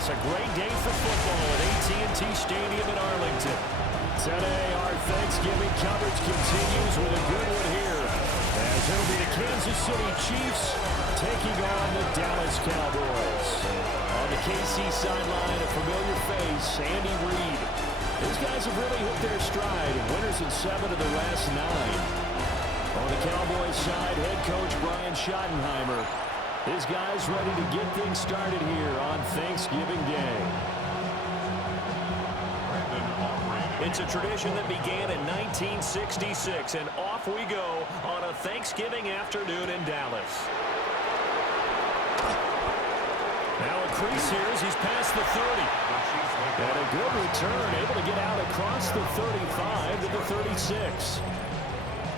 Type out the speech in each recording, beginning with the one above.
It's a great day for football at AT&T Stadium in Arlington. Today, our Thanksgiving coverage continues with a good one here, as it'll be the Kansas City Chiefs taking on the Dallas Cowboys. On the KC sideline, a familiar face, Andy Reid. These guys have really hit their stride, winners in 7 of their last 9. On the Cowboys side, head coach Brian Schottenheimer. His guys ready to get things started here on Thanksgiving Day. It's a tradition that began in 1966, and off we go on a Thanksgiving afternoon in Dallas. Now a crease here as he's past the 30. And a good return, able to get out across the 35 to the 36.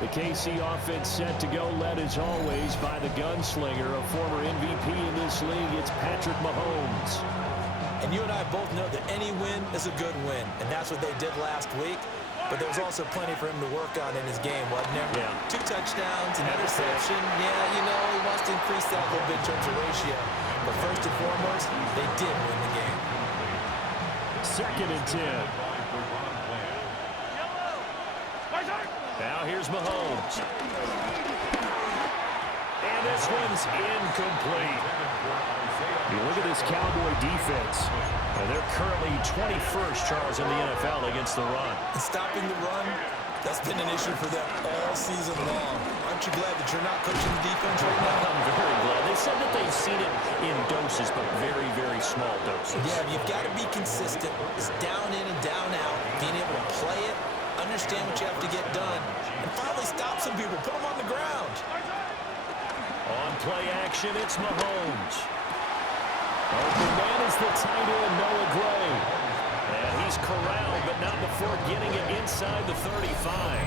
The KC offense set to go, led as always by the gunslinger, a former MVP in this league. It's Patrick Mahomes. And you and I both know that any win is a good win, and that's what they did last week. But there was also plenty for him to work on in his game, wasn't there? Yeah. 2 touchdowns, an interception. Yeah, you know, he wants to increase that a little bit in terms of ratio. But first and foremost, they did win the game. 2nd and 10. Now here's Mahomes. And this one's incomplete. You look at this Cowboy defense. And they're currently 21st, Charles, in the NFL against the run. And stopping the run, that's been an issue for them all season long. Aren't you glad that you're not coaching the defense right now? I'm very glad. They said that they've seen it in doses, but very, very small doses. Yeah, you've got to be consistent. It's down in and down out. Being able to play it, understand what you have to get done, and finally stop some people, put them on the ground. On play action, it's Mahomes. Open man is the tight end, Noah Gray. And he's corralled, but not before getting it inside the 35.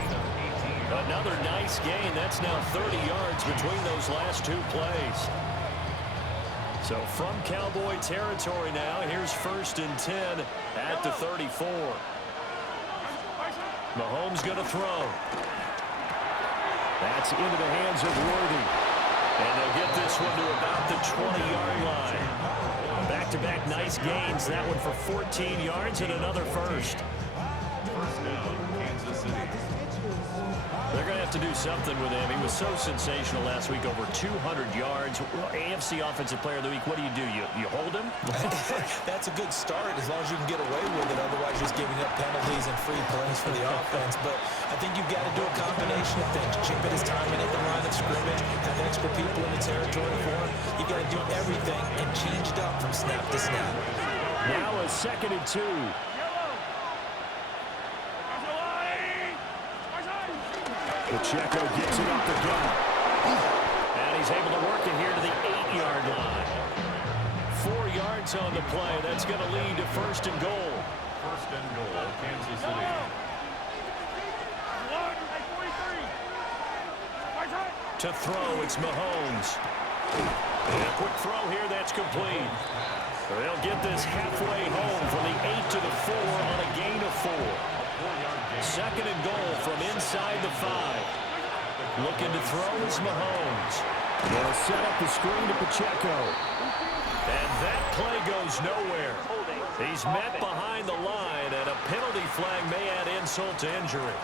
Another nice gain. That's now 30 yards between those last 2 plays. So from Cowboy territory now, here's 1st and 10 at the 34. Mahomes going to throw. That's into the hands of Worthy. And they'll get this one to about the 20-yard line. Back-to-back nice gains. That one for 14 yards and another first. First down, Kansas City. They're going to have to do something with him. He was so sensational last week, over 200 yards. AFC Offensive Player of the Week, what do? You hold him? That's a good start as long as you can get away with it. Otherwise, just giving up penalties and free plays for the offense. But I think you've got to do a combination of things. Chip at his time and at the line of scrimmage, have extra people in the territory for him. You've got to do everything and change it up from snap to snap. Now a 2nd and 2. Pacheco gets it up the gut. And he's able to work it here to the 8-yard line. 4 yards on the play. That's going to lead to 1st and goal. 1st and goal, Kansas City. To throw, it's Mahomes. And a quick throw here, that's complete. They'll get this halfway home from the 8 to the 4 on a gain of 4. 2nd and goal from inside the 5. Looking to throw is Mahomes. They'll set up the screen to Pacheco. And that play goes nowhere. He's met behind the line, and a penalty flag may add insult to injury.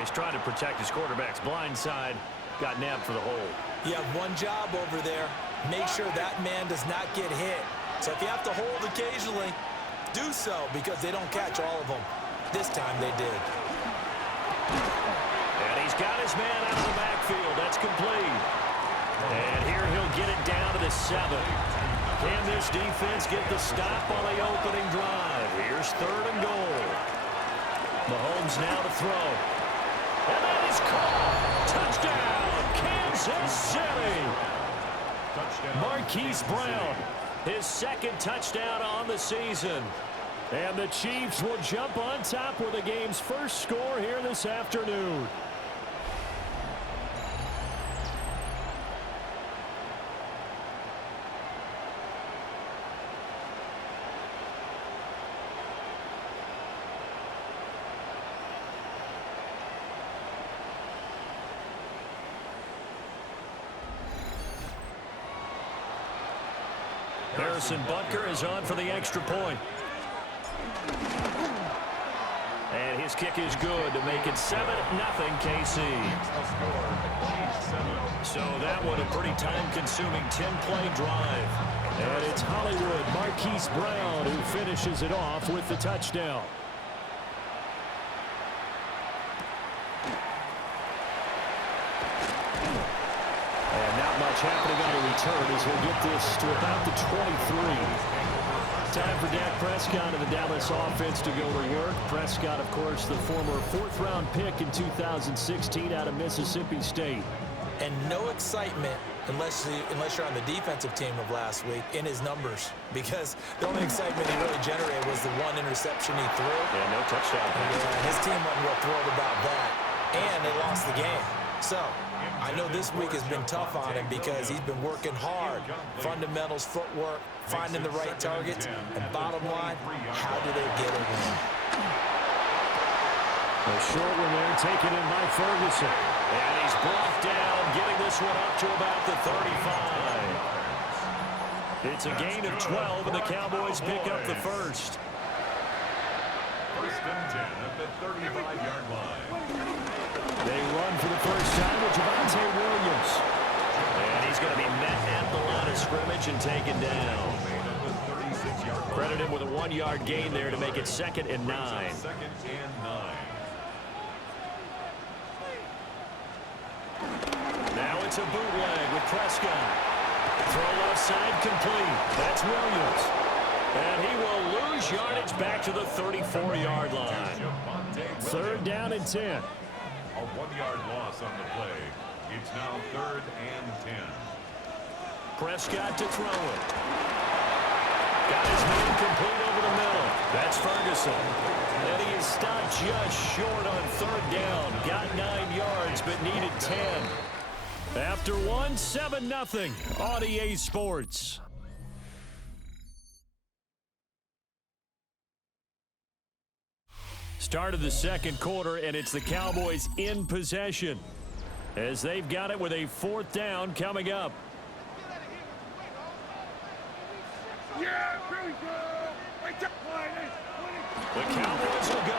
He's trying to protect his quarterback's blind side. Got nabbed for the hold. You have one job over there. Make sure that man does not get hit. So if you have to hold occasionally, do so, because they don't catch all of them. This time they did. And he's got his man out of the backfield. That's complete. And here he'll get it down to the 7. Can this defense get the stop on the opening drive? Here's 3rd and goal. Mahomes now to throw. And that is caught. Touchdown, Kansas City. Touchdown. Marquise Brown, his 2nd touchdown on the season. And the Chiefs will jump on top with the game's first score here this afternoon. and Butker is on for the extra point. And his kick is good to make it 7-0 KC. So that one a pretty time-consuming 10-play drive. And it's Hollywood Marquise Brown who finishes it off with the touchdown. And not much happening on a return as we'll get this to about the 23. Time for Dak Prescott and the Dallas offense to go to work. Prescott, of course, the former fourth-round pick in 2016 out of Mississippi State. And no excitement unless you're on the defensive team of last week in his numbers, because the only excitement he really generated was the one interception he threw. Yeah, no touchdown pass. Yeah, his team wasn't real thrilled about that, and they lost the game. So I know this week has been tough on him because he's been working hard. Fundamentals, footwork, finding the right targets, and bottom line, how do they get a win? A short one there, taken in by Ferguson. And he's brought down, getting this one up to about the 35. It's a gain of 12, and the Cowboys pick up the first. First and 10 at the 35-yard line. They run for the first time with Javonte Williams. And he's going to be met at the line of scrimmage and taken down. Credit him with a 1-yard gain there to make it 2nd and 9. Second and 9. Now it's a bootleg with Prescott. Throw left side complete. That's Williams. And he will lose yardage back to the 34-yard line. 3rd down and 10. A 1-yard loss on the play. It's now 3rd and 10. Prescott to throw it. Got his man complete over the middle. That's Ferguson. And he is stopped just short on 3rd down. Got 9 yards, but needed 10. After 1, 7-0 on EA Sports. Start of the second quarter, and it's the Cowboys in possession as they've got it with a 4th down coming up. The Cowboys will go.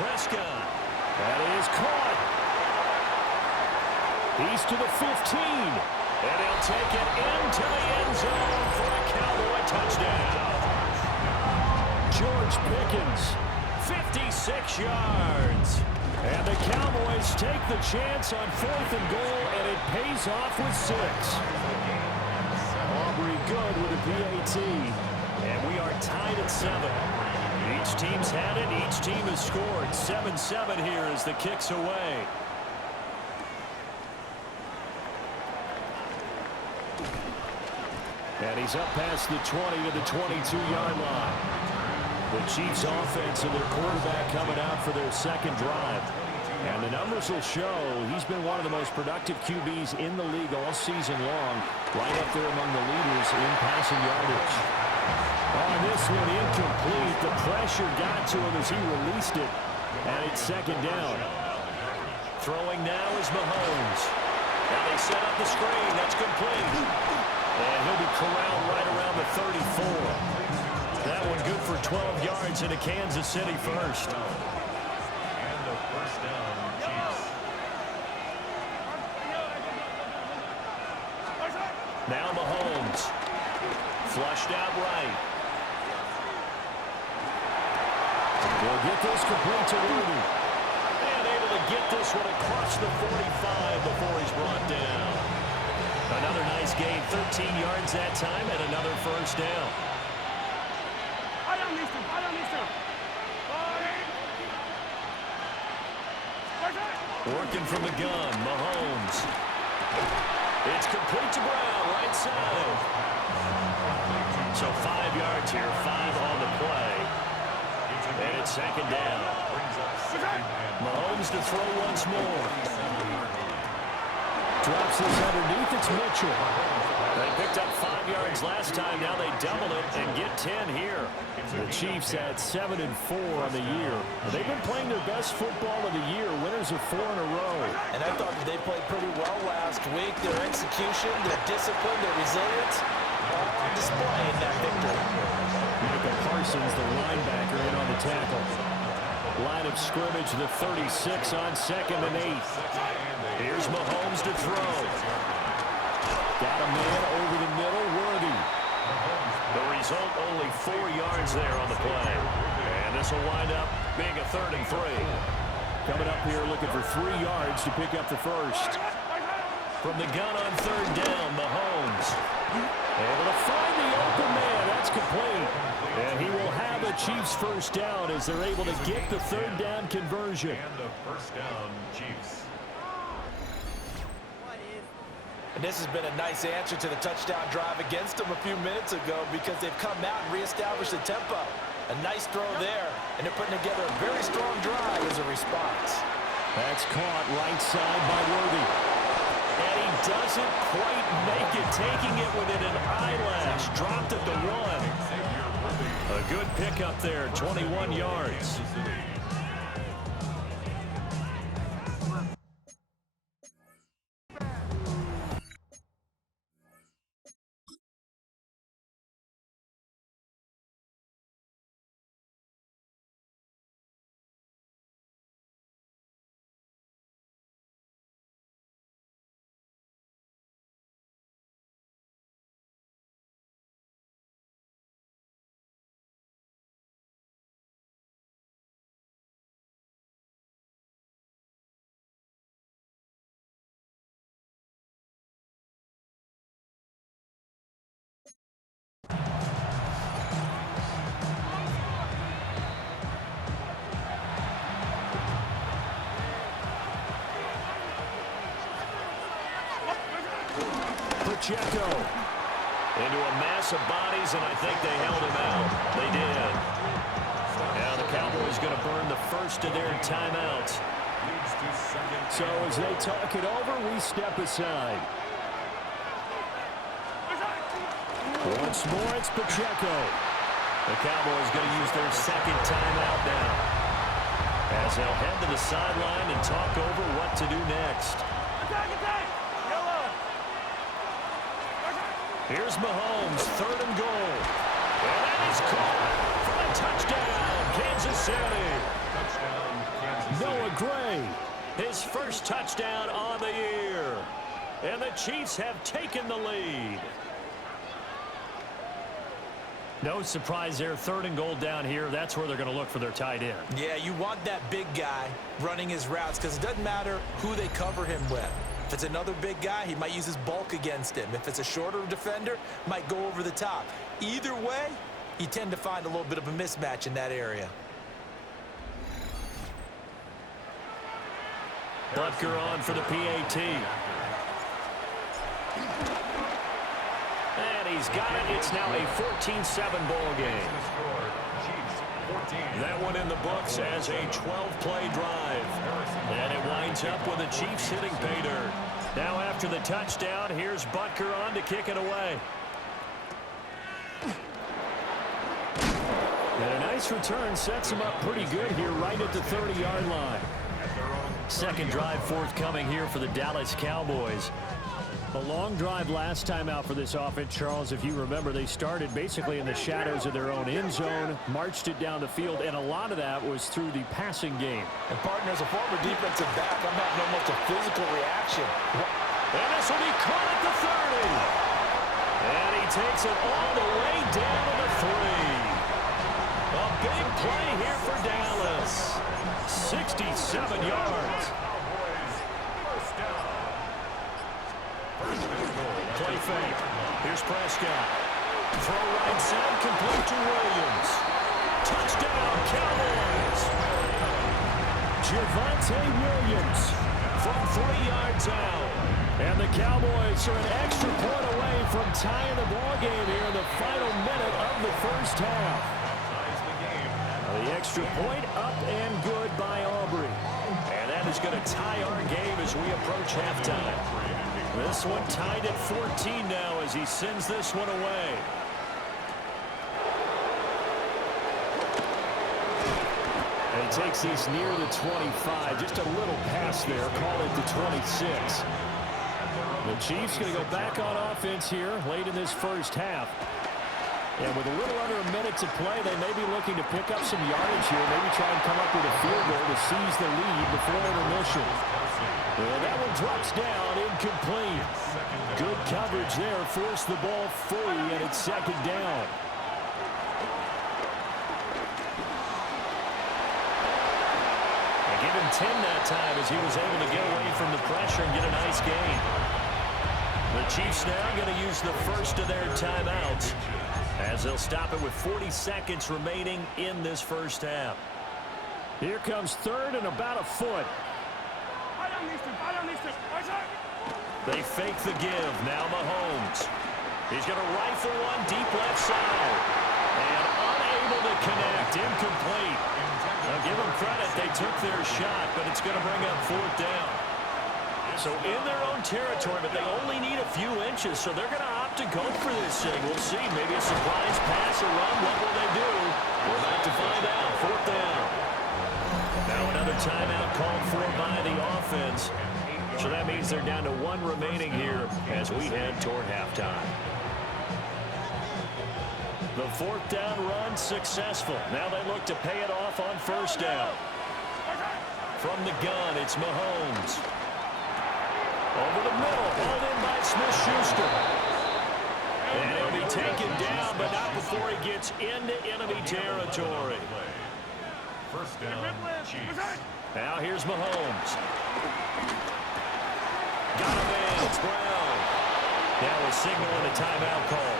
Prescott. That is caught. He's to the 15. And he'll take it into the end zone for a Cowboy touchdown. George Pickens, 56 yards. And the Cowboys take the chance on 4th and goal, and it pays off with 6. Aubrey good with a PAT. And we are tied at 7. Each team's had it. Each team has scored. 7-7 here as the kick's away. And he's up past the 20 to the 22-yard line. The Chiefs offense and their quarterback coming out for their 2nd drive. And the numbers will show he's been one of the most productive QBs in the league all season long, right up there among the leaders in passing yardage. On this one, incomplete. The pressure got to him as he released it, and it's 2nd down. Throwing now is Mahomes. Now they set up the screen. That's complete. And he'll be corralled right around the 34. That one good for 12 yards into Kansas City first. And a first down, Chiefs. Now Mahomes. Flushed out right. They'll get this complete to Ruby. And able to get this one across the 45 before he's brought down. Another nice gain, 13 yards that time, and another first down. Working from the gun, Mahomes. It's complete to Brown, right side. So 5 yards here, 5 on the play. And it's 2nd down. Mahomes to throw once more. Drops this underneath, it's Mitchell. They picked up 5 yards last time, now they double it and get 10 here. The Chiefs had 7-4 on the year. They've been playing their best football of the year, winners of 4 in a row. And I thought that they played pretty well last week. Their execution, their discipline, their resilience, all on display in that victory. Michael Parsons, the linebacker, in on the tackle. Line of scrimmage, the 36 on 2nd and 8. Here's Mahomes to throw. Got a man over the middle, Worthy. The result, only 4 yards there on the play. And this will wind up being a 3rd and 3. Coming up here looking for 3 yards to pick up the first. From the gun on 3rd down, Mahomes. Able to find the open man. That's complete. And he will have a Chiefs first down as they're able to get the 3rd down conversion. And the first down, Chiefs. And this has been a nice answer to the touchdown drive against them a few minutes ago because they've come out and reestablished the tempo. A nice throw there, and they're putting together a very strong drive as a response. That's caught right side by Worthy. And he doesn't quite make it, taking it within an eyelash. Dropped at the 1. A good pickup there, 21 yards. Pacheco into a mass of bodies, and I think they held him out. They did. Now the Cowboys going to burn the first of their timeouts. So as they talk it over, we step aside. Once more, it's Pacheco. The Cowboys going to use their 2nd timeout now, as they'll head to the sideline and talk over what to do next. Here's Mahomes, 3rd and goal. And that is caught for a touchdown, Kansas City. Noah Gray, his first touchdown on the year. And the Chiefs have taken the lead. No surprise there, 3rd and goal down here. That's where they're going to look for their tight end. Yeah, you want that big guy running his routes because it doesn't matter who they cover him with. If it's another big guy, he might use his bulk against him. If it's a shorter defender, might go over the top. Either way, you tend to find a little bit of a mismatch in that area. Butker on for the PAT. And he's got it. It's now a 14-7 ball game. That one in the books as a 12-play drive. And it winds up with the Chiefs hitting pay dirt. Now after the touchdown, here's Butker on to kick it away. And a nice return sets him up pretty good here right at the 30-yard line. 2nd drive forthcoming here for the Dallas Cowboys. A long drive last time out for this offense, Charles. If you remember, they started basically in the shadows of their own end zone, marched it down the field, and a lot of that was through the passing game. And partner, as a former defensive back, I'm having almost a physical reaction. And this will be caught at the 30. And he takes it all the way down to the 3. A big play here for Dallas. 67 yards. Play fake. Here's Prescott. Throw right side, complete to Williams. Touchdown, Cowboys. Javonte Williams from 3 yards out. And the Cowboys are an extra point away from tying the ball game here in the final minute of the first half. The extra point up and good by Aubrey. And that is going to tie our game as we approach halftime. This one tied at 14 now as he sends this one away. And he takes these near the 25. Just a little pass there. Call it the 26. The Chiefs going to go back on offense here late in this first half. And with a little under a minute to play, they may be looking to pick up some yardage here, maybe try and come up with a field goal to seize the lead before intermission. And that one drops down, incomplete. Good coverage there, forced the ball free, and it's second down. And give him 10 that time as he was able to get away from the pressure and get a nice gain. The Chiefs now going to use the first of their timeouts as they'll stop it with 40 seconds remaining in this first half. Here comes third and about a foot. They fake the give. Now Mahomes. He's going to rifle one deep left side. And unable to connect. Incomplete. Now give them credit. They took their shot, but it's going to bring up fourth down. So in their own territory, but they only need a few inches, so they're going to opt to go for this thing. We'll see. Maybe a surprise pass or run. What will they do? We'll have to find out. Fourth down. Now another timeout called for by the offense. So that means they're down to one remaining here as we head toward halftime. The fourth down run successful. Now they look to pay it off on first down. From the gun, it's Mahomes. Over the middle, hauled in by Smith-Schuster. And he'll be taken down, but not before he gets into enemy territory. First down, Chiefs. Now here's Mahomes. Got him in. It's Brown. Now we're signaling a timeout call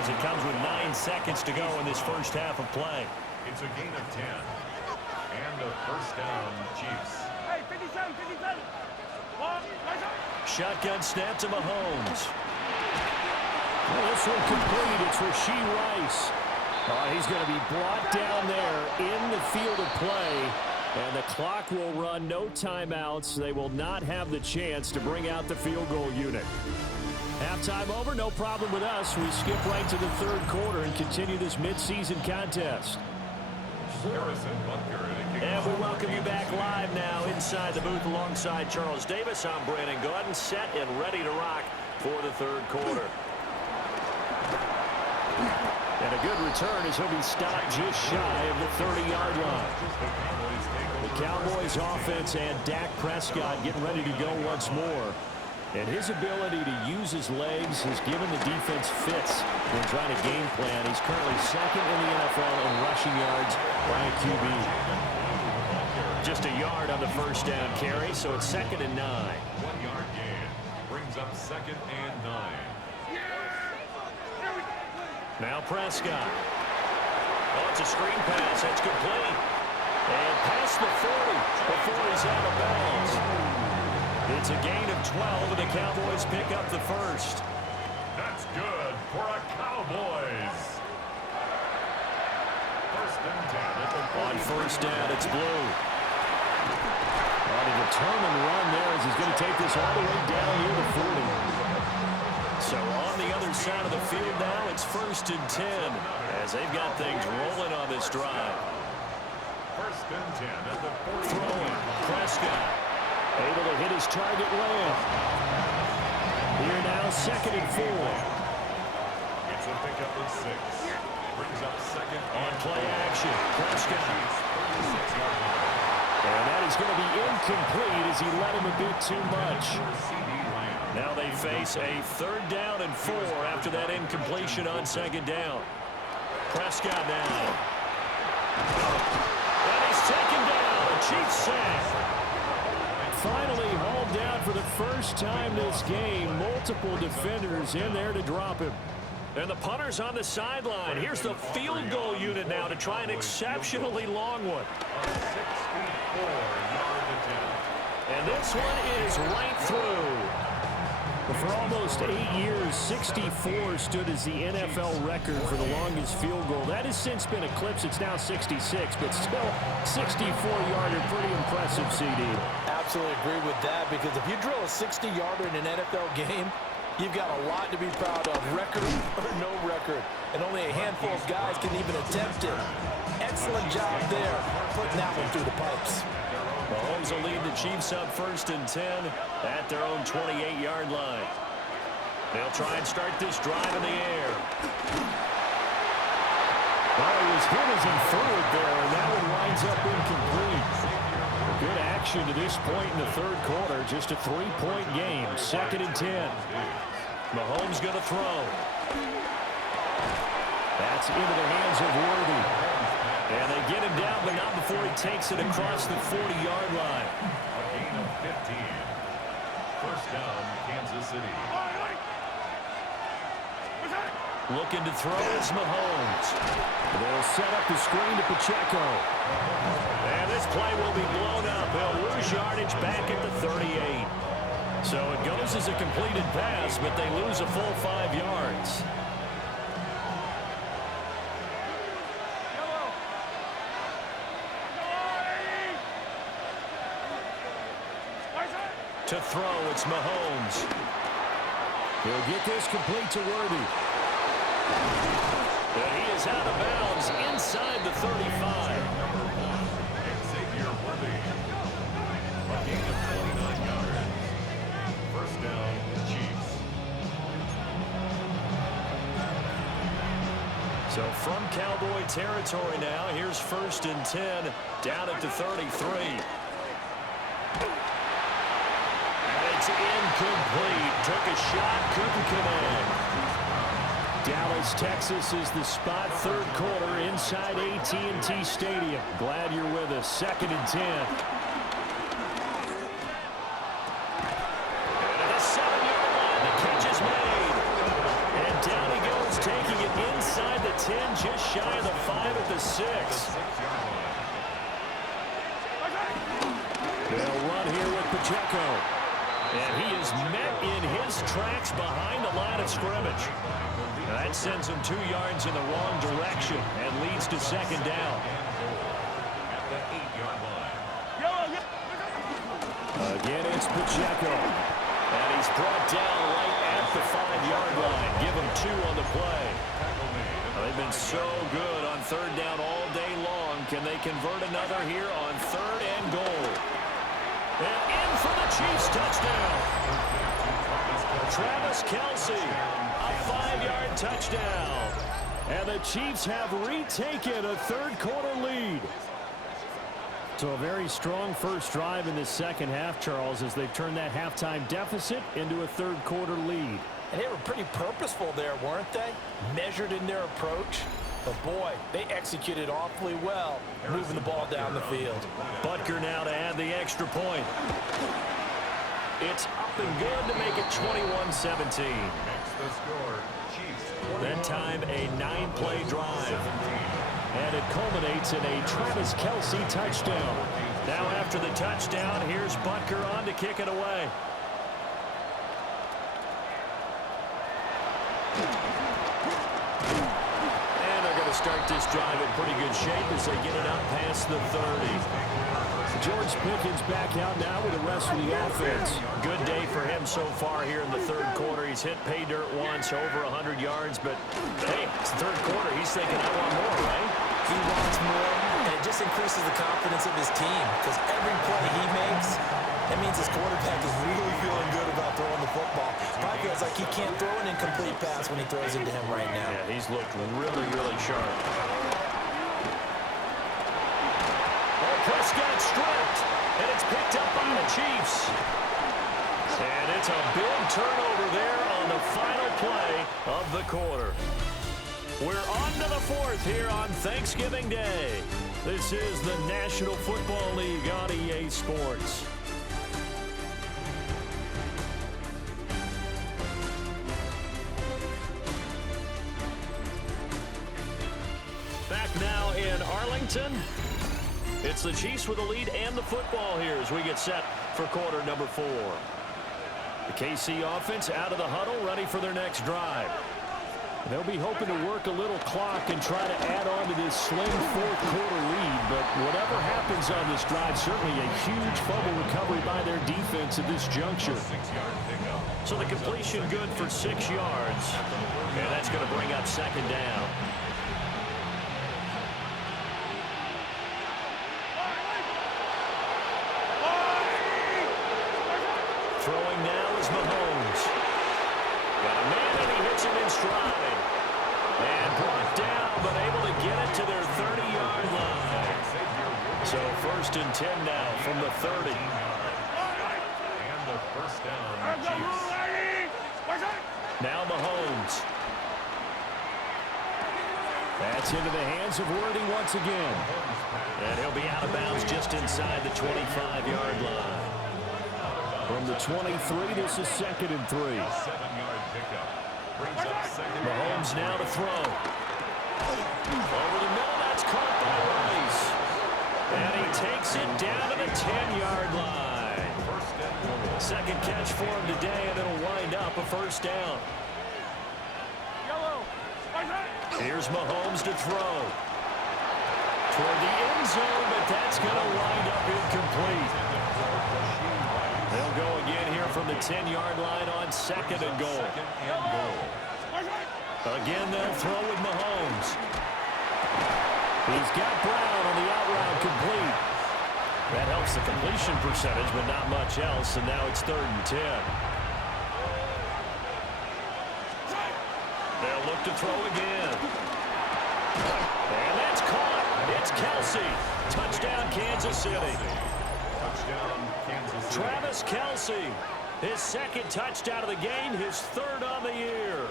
as it comes with 9 seconds to go in this first half of play. It's a gain of 10. And a first down, Chiefs. Hey, 57, 57. Shotgun snap to Mahomes. Well, this one complete. It's Rashee Rice. He's going to be brought down there in the field of play. And the clock will run, no timeouts. They will not have the chance to bring out the field goal unit. Halftime over, no problem with us. We skip right to the third quarter and continue this midseason contest. And we welcome you back live now inside the booth alongside Charles Davis. I'm Brandon Gaudin, set and ready to rock for the third quarter. And a good return as he'll be stopped just shy of the 30-yard line. The Cowboys offense and Dak Prescott getting ready to go once more. And his ability to use his legs has given the defense fits when trying to game plan. He's currently second in the NFL in rushing yards by a QB. Just a yard on the first down carry, so it's 2nd and 9. 1-yard gain brings up 2nd and 9. Now Prescott. Oh, it's a screen pass. That's complete. And past the 40 before he's out of bounds. It's a gain of 12, and the Cowboys pick up the first. That's good for a Cowboys. First and 10. On first down, it's Blue. On a determined run there as he's going to take this all the way down near the 40. So on the other side of the field now, it's 1st and 10 as they've got things rolling on this drive. First and 10 at the 40. Throwing, Prescott able to hit his target land. Here now, 2nd and 4. It's a pickup of 6. Brings up 2nd on play action. Prescott. 36-yard line. And that is going to be incomplete as he let him a bit too much. Now they face a 3rd down and 4 after that incompletion on 2nd down. Prescott now. And he's taken down. A Chiefs sack. Finally hauled down for the first time this game. Multiple defenders in there to drop him. And the punter's on the sideline. Here's the field goal unit now to try an exceptionally long one. A 64-yard attempt. And this one is right through. For almost 8 years, 64 stood as the NFL record for the longest field goal. That has since been eclipsed. It's now 66, but still 64-yarder. Pretty impressive, CD. Absolutely agree with that, because if you drill a 60-yarder in an NFL game, you've got a lot to be proud of, record or no record. And only a handful of guys can even attempt it. Excellent job there, putting that one through the pipes. Mahomes will lead the Chiefs up 1st and 10 at their own 28-yard line. They'll try and start this drive in the air. was hit as he threw it there, and that one winds up incomplete. Good action to this point in the third quarter. Just a 3-point game. 2nd and 10. Mahomes going to throw. That's into the hands of Worthy. And they get him down, but not before he takes it across the 40-yard line. A gain of 15. First down, Kansas City. Looking to throw is Mahomes. They'll set up the screen to Pacheco. And this play will be blown up. They'll lose yardage back at the 38. So it goes as a completed pass, but they lose a full 5 yards. To throw, it's Mahomes. He'll get this complete to Worthy. And he is out of bounds inside the 35. Xavier Worthy. A gain of 29 yards. First down, Chiefs. So from Cowboy territory now, here's 1st and 10 down at the 33. It's incomplete. Took a shot, couldn't connect. Dallas, Texas is the spot. 3rd quarter inside AT&T Stadium. Glad you're with us. 2nd and 10. And a 7-yard line. The catch is made. And down he goes, taking it inside the 10, just shy of the 5 at the 6. They'll run here with Pacheco. And he is met in his tracks behind the line of scrimmage. That sends him 2 yards in the wrong direction and leads to 2nd down. At the 8-yard line. Again, it's Pacheco. And he's brought down right at the 5-yard line. Give him 2 on the play. They've been so good on 3rd down all day long. Can they convert another here on 3rd and goal? And in for the Chiefs touchdown. Travis Kelce, a 5-yard touchdown. And the Chiefs have retaken a 3rd quarter lead. So a very strong first drive in the second half, Charles, as they've turned that halftime deficit into a 3rd quarter lead. And they were pretty purposeful there, weren't they? Measured in their approach. But, boy, they executed awfully well, moving the ball down the field. Butker now to add the extra point. It's up and good to make it 21-17. Makes the score, Chiefs. That time a 9-play drive. And it culminates in a Travis Kelce touchdown. Now after the touchdown, here's Butker on to kick it away. Start this drive in pretty good shape as they get it up past the 30. George Pickens back out now with the rest of the offense. Good day for him so far here in the 3rd quarter. He's hit pay dirt once, over 100 yards, but hey, it's the 3rd quarter. He's thinking, I want more, right? He wants more, and it just increases the confidence of his team because every play he makes, that means his quarterback is really feeling good about throwing the football. Probably feels like he can't throw an incomplete pass when he throws into him right now. Yeah, he's looked really, really sharp. Oh, Prescott stripped, and it's picked up by the Chiefs. And it's a big turnover there on the final play of the quarter. We're on to the 4th here on Thanksgiving Day. This is the National Football League on EA Sports. Back now in Arlington. It's the Chiefs with the lead and the football here as we get set for quarter number 4. The KC offense out of the huddle, ready for their next drive. They'll be hoping to work a little clock and try to add on to this slim 4th quarter lead. But whatever happens on this drive, certainly a huge fumble recovery by their defense at this juncture. So the completion good for 6 yards. And that's going to bring up 2nd down. Throwing now is Mahomes. Got a man and he hits him in stride. And brought down, but able to get it to their first and 10 now from the 30. And the first down, Chiefs. Now Mahomes. That's into the hands of Worthing once again. And he'll be out of bounds just inside the 25-yard line. From the 23, this is 2nd and 3. 7-yard pickup. Brings up second. Mahomes now to throw. Over the middle, that's caught by Rice. And he takes it down to the 10-yard line. First and goal. Second catch for him today, and it'll wind up a first down. Here's Mahomes to throw. Toward the end zone, but that's going to wind up incomplete. They'll go again here from the 10-yard line on 2nd and goal. Again, they'll throw with Mahomes. He's got Brown on the out route complete. That helps the completion percentage, but not much else, and now it's 3rd and 10. They'll look to throw again. And that's caught. It's Kelsey. Touchdown, Kansas City. Touchdown, Kansas City. Travis Kelsey, his 2nd touchdown of the game, his 3rd on the year.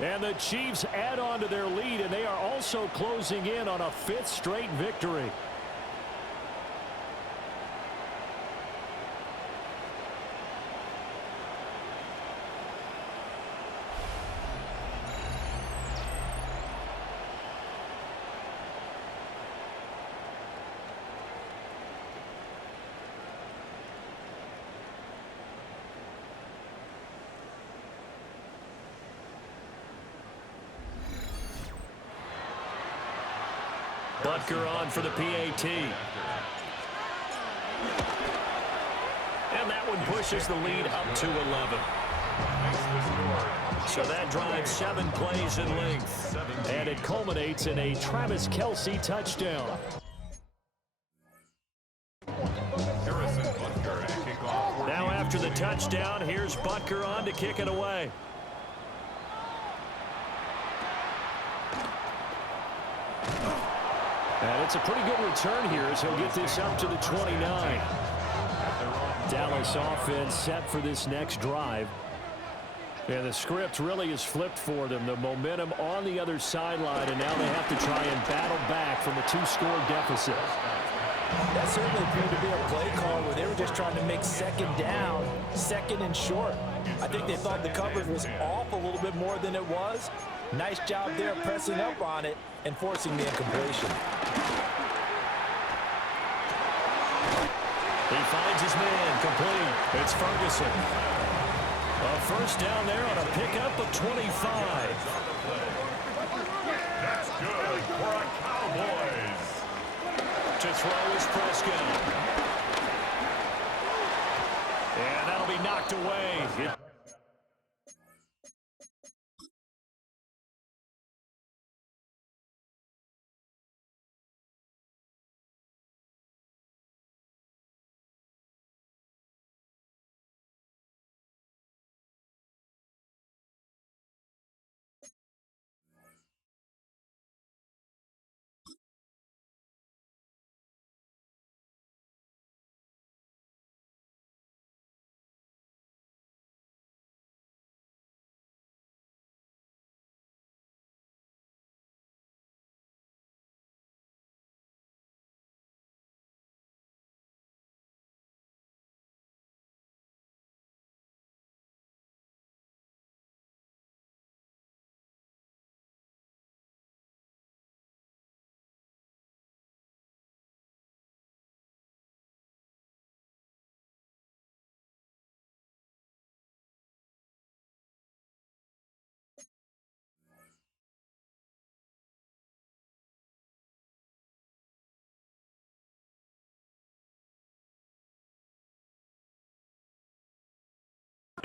And the Chiefs add on to their lead, and they are also closing in on a 5th straight victory. Butker on for the PAT. And that one pushes the lead up to 11. So that drives 7 plays in length. And it culminates in a Travis Kelsey touchdown. Now after the touchdown, here's Butker on to kick it away. And it's a pretty good return here as he'll get this up to the 29. Dallas offense set for this next drive. And the script really is flipped for them. The momentum on the other sideline, and now they have to try and battle back from a 2-score deficit. That certainly appeared to be a play call where they were just trying to make 2nd down, 2nd and short. I think they thought the coverage was off a little bit more than it was. Nice job there pressing up on it and forcing the incompletion. He finds his man complete. It's Ferguson. A first down there on a pickup of 25. That's good for a Cowboys. To throw is Prescott. And that'll be knocked away.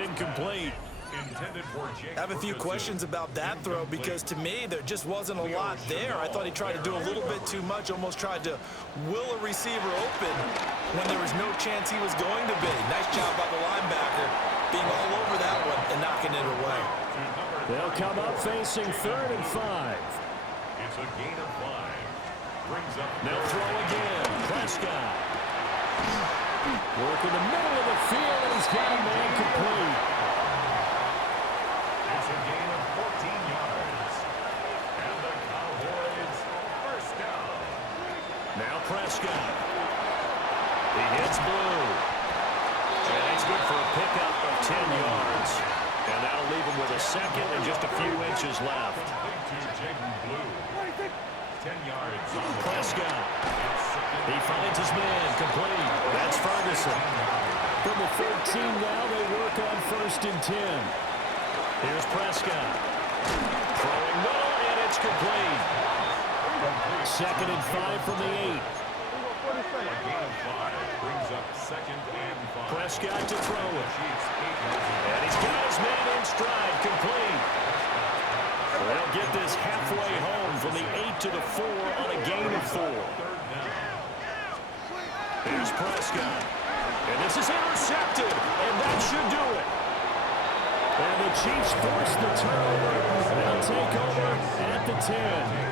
Incomplete. I have a few questions about that throw because to me there just wasn't a lot there. I thought he tried to do a little bit too much, almost tried to will a receiver open when there was no chance he was going to be. Nice job by the linebacker being all over that one and knocking it away. They'll come up facing 3rd and 5. It's a gain of 5. brings up They'll throw again. Prescott. Work in the middle of the field, and he's got a man complete. It's a gain of 14 yards. And the Cowboys first down. Now Prescott. He hits blue. And he's good for a pickup of 10 yards. And that'll leave him with a second and just a few inches left. Complete to Jaden Blue. 10 yards on the Prescott. He finds his man complete. That's Ferguson. From the 13 now, they work on 1st and 10. Here's Prescott. Throwing middle, and it's complete. 2nd and 5 from the 8. A gain of 5 brings up 2nd and 5. Prescott to throw it. Chiefs 8 yards. And he's got his man in stride, complete. They'll get this halfway home from the 8 to the 4 on a gain of 4. Here's Prescott. And this is intercepted, and that should do it. And the Chiefs force the turnover. They'll take over at the 10.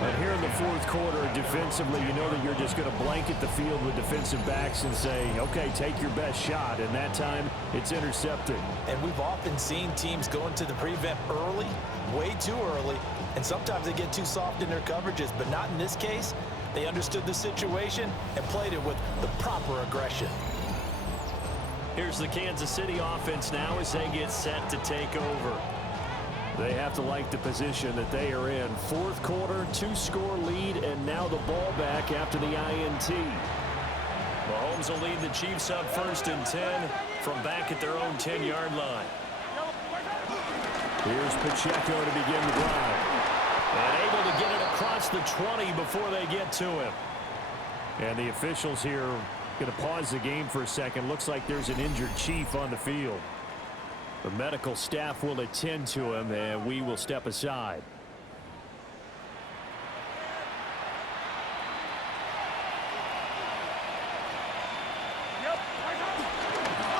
And here in the 4th quarter, defensively, you know that you're just going to blanket the field with defensive backs and say, okay, take your best shot. And that time, it's intercepted. And we've often seen teams go into the prevent early, way too early, and sometimes they get too soft in their coverages, but not in this case. They understood the situation and played it with the proper aggression. Here's the Kansas City offense now as they get set to take over. They have to like the position that they are in. 4th quarter, 2-score lead, and now the ball back after the INT. Mahomes will lead the Chiefs up 1st and 10 from back at their own 10-yard line. Here's Pacheco to begin the drive. And able to get it across the 20 before they get to him. And the officials here going to pause the game for a second. Looks like there's an injured Chief on the field. The medical staff will attend to him, and we will step aside.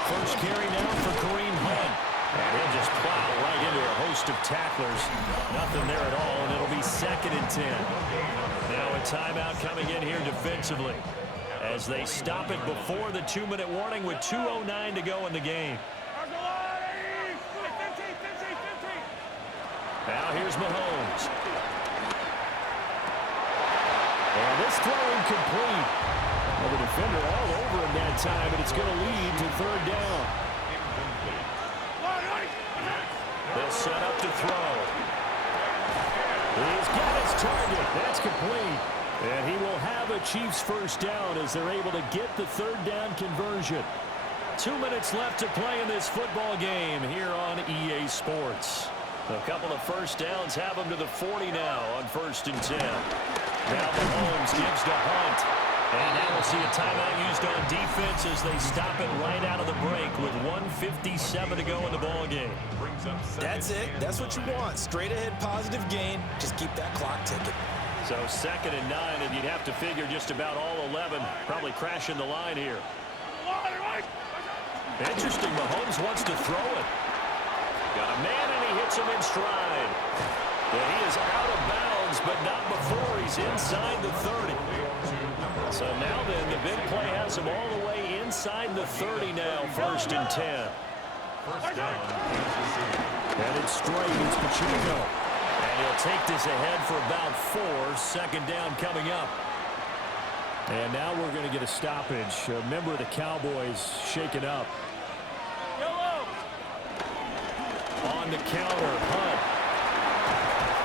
First carry now for Kareem Hunt. And he'll just plow right into a host of tacklers. Nothing there at all, and it'll be 2nd and 10. Now a timeout coming in here defensively as they stop it before the 2-minute warning with 2:09 to go in the game. Now here's Mahomes. And this throw incomplete. Well, the defender all over him that time, and it's going to lead to 3rd down. They'll set up to throw. He's got his target. That's complete. And he will have a Chiefs 1st down as they're able to get the 3rd down conversion. 2 minutes left to play in this football game here on EA Sports. A couple of 1st downs have them to the 40 now on 1st and 10. Now Mahomes gives to Hunt. And now we'll see a timeout used on defense as they stop it right out of the break with 1:57 to go in the ball game. That's it. That's what you want. Straight ahead positive gain. Just keep that clock ticking. So 2nd and 9, and you'd have to figure just about all 11 probably crashing the line here. Interesting. Mahomes wants to throw it. Got a man, and he hits him in stride. Yeah, he is out of bounds, but not before he's inside the 30. So now then, the big play has him all the way inside the 30 now, 1st and 10. And it's straight. It's Pacheco. And he'll take this ahead for about 4. 2nd down coming up. And now we're going to get a stoppage. A member of the Cowboys shaken up. On the counter, Hunt.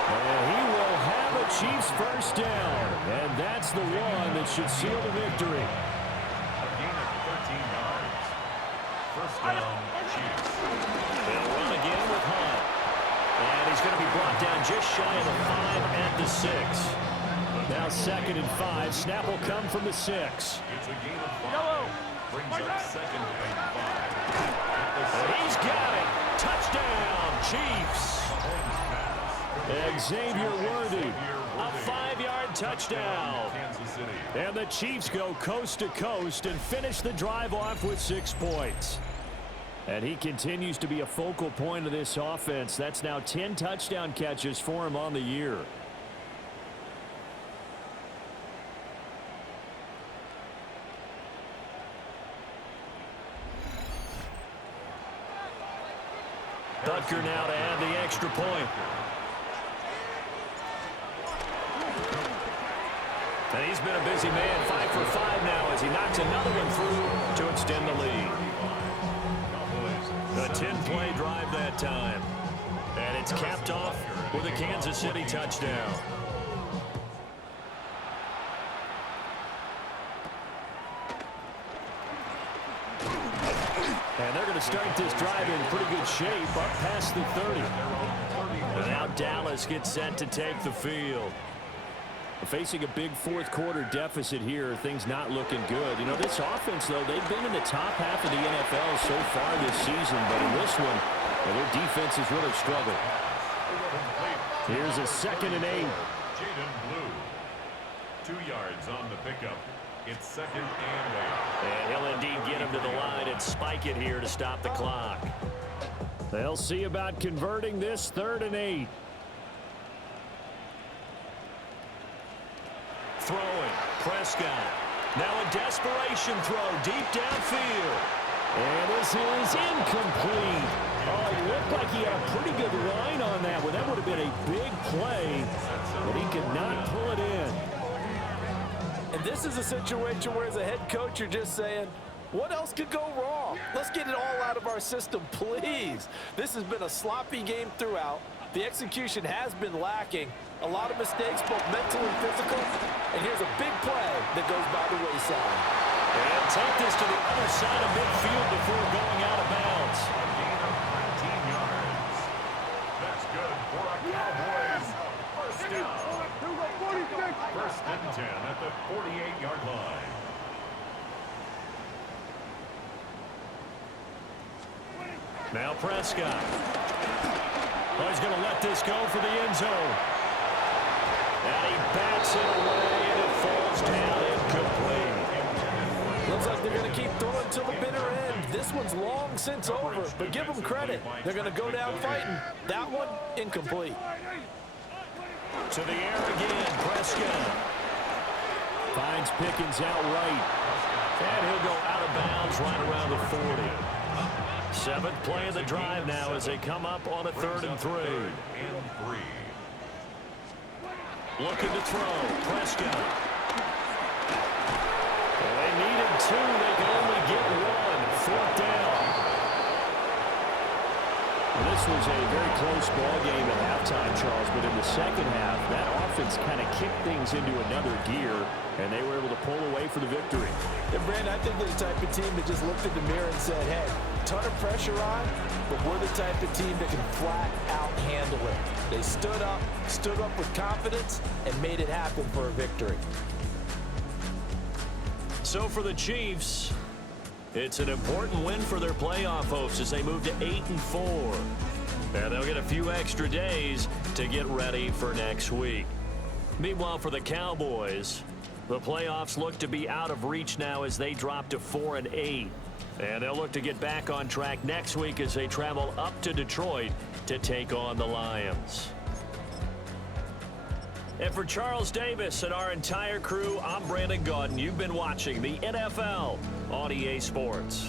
And he will have a Chiefs 1st down. And that's the one that should seal the victory. A gain of 13 yards. 1st down, Chiefs. They'll run again with Hunt. And he's going to be brought down just shy of the 5 at the 6. Now 2nd and 5. Snap will come from the 6. It's a gain of 5. Brings up 2nd and 5. And he's got it. Touchdown, Chiefs. Xavier Worthy, a 5-yard touchdown. And the Chiefs go coast to coast and finish the drive off with 6 points. And he continues to be a focal point of this offense. That's now 10 touchdown catches for him on the year. Butker now to add the extra point. And he's been a busy man, 5 for 5 now as he knocks another one through to extend the lead. A 10-play drive that time. And it's capped off with a Kansas City touchdown. And they're going to start this drive in pretty good shape up past the 30. And now Dallas gets set to take the field. Facing a big fourth-quarter deficit here, things not looking good. You know, this offense, though, they've been in the top half of the NFL so far this season, but in this one, well, their defense has really struggled. Here's a 2nd and 8. Jaden Blue. 2 yards on the pickup. It's 2nd and 8. And he'll indeed get him to the line and spike it here to stop the clock. They'll see about converting this 3rd and 8. Throwing, Prescott. Now a desperation throw deep downfield. And this is incomplete. Oh, it looked like he had a pretty good line on that one. That would have been a big play, but he could not pull it in. And this is a situation where as a head coach, you're just saying, what else could go wrong? Let's get it all out of our system, please. This has been a sloppy game throughout. The execution has been lacking. A lot of mistakes, both mental and physical. And here's a big play that goes by the wayside. And take this to the other side of midfield before going out of bounds. A gain of 19 yards. That's good for a Cowboys first down. 1st and 10 at the 48-yard line. Now Prescott. Oh, he's going to let this go for the end zone. And he bats it away, and it falls down incomplete. Looks like they're going to keep throwing till the bitter end. This one's long since over, but give them credit. They're going to go down fighting. That one, incomplete. To the air again, Prescott. Finds Pickens outright. And he'll go out of bounds right around the 40. 7th play of the drive now as they come up on a 3rd and 3. Looking to throw, Prescott. Well, they needed 2, they can only get 1. 4th down. Well, this was a very close ball game at halftime, Charles, but in the second half, that offense kind of kicked things into another gear, and they were able to pull away for the victory. And, Brandon, I think they're the type of team that just looked in the mirror and said, hey, ton of pressure on, but we're the type of team that can flat out handle it. They stood up with confidence, and made it happen for a victory. So for the Chiefs, it's an important win for their playoff hopes as they move to 8-4. And they'll get a few extra days to get ready for next week. Meanwhile, for the Cowboys, the playoffs look to be out of reach now as they drop to 4-8. And they'll look to get back on track next week as they travel up to Detroit to take on the Lions. And for Charles Davis and our entire crew, I'm Brandon Gaudin. You've been watching the NFL on EA Sports.